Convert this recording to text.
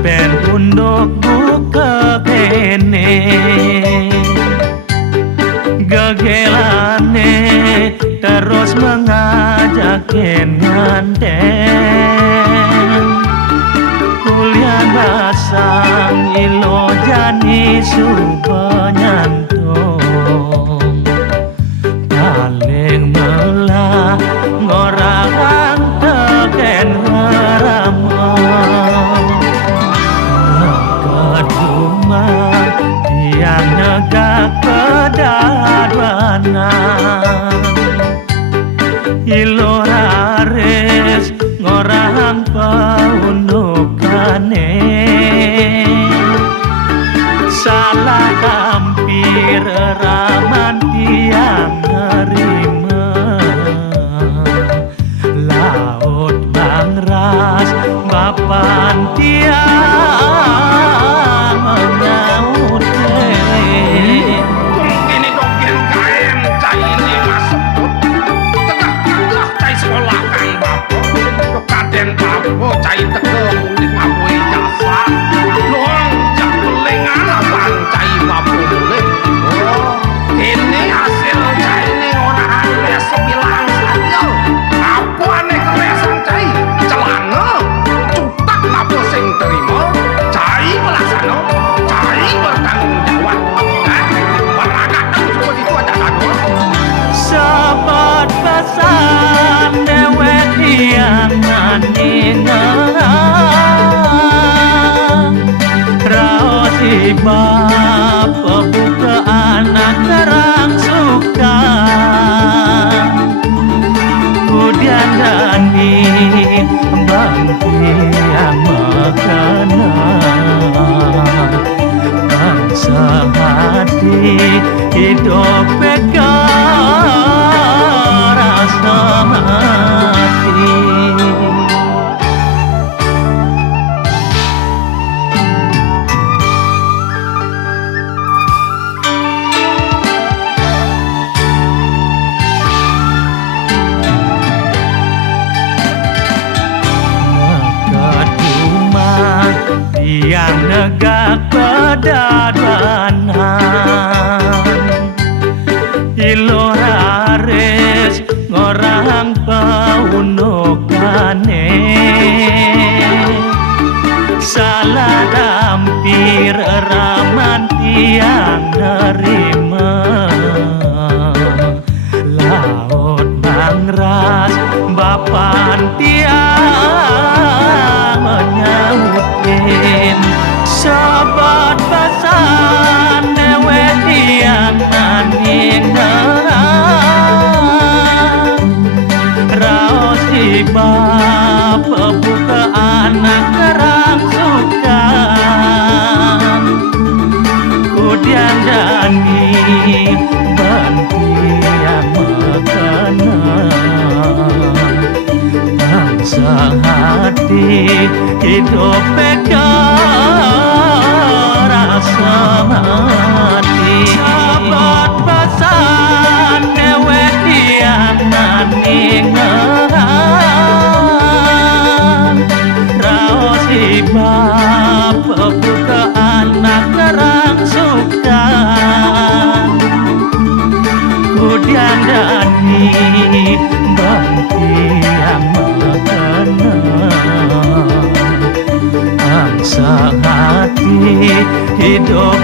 Ben unduk buka kene gegelane terus mengajak ngandeng kuliah basang ilo jani subanyantong paling melah ngorang teken haramah keduma yang negak kedadwanan ilo rares ngorang paundukane salah kampir raman tiang nerima laut langras bapan tiang menyaut ini dogen kain cai ini masuk tegak cai sekolah kan bapo kaden bapo cai tegak ulit bapo jasa luang jak pelengan apaan cai bapo boleh oh ini hasil cai ini orang besok bilang saja apa aneh keresan cai celana cutak bapo sing terima cai pelaksana cai bertanggung jawab beragak seperti itu aja aduh sahabat pesan dewek yang maningang raos ibab pebuka anak terang suka kudian dani bangki yang makanan bangsa hati hidup pegang rasa mati yang negak pedadanan ilo hares ngorang paunukane salah dampir raman tiang nerima laut mangras bapan tiang menyautin sahabat pasan dewek yang maningang raos ibab pebuka anak kerang suka kudian dani banti yang makanan bangsa hati hidup pegang rasa mati sahabat pasan dewek yang maningang raos ibab pebuka anak kerang suka kudian dani banti yang makanan bangsa hati hidup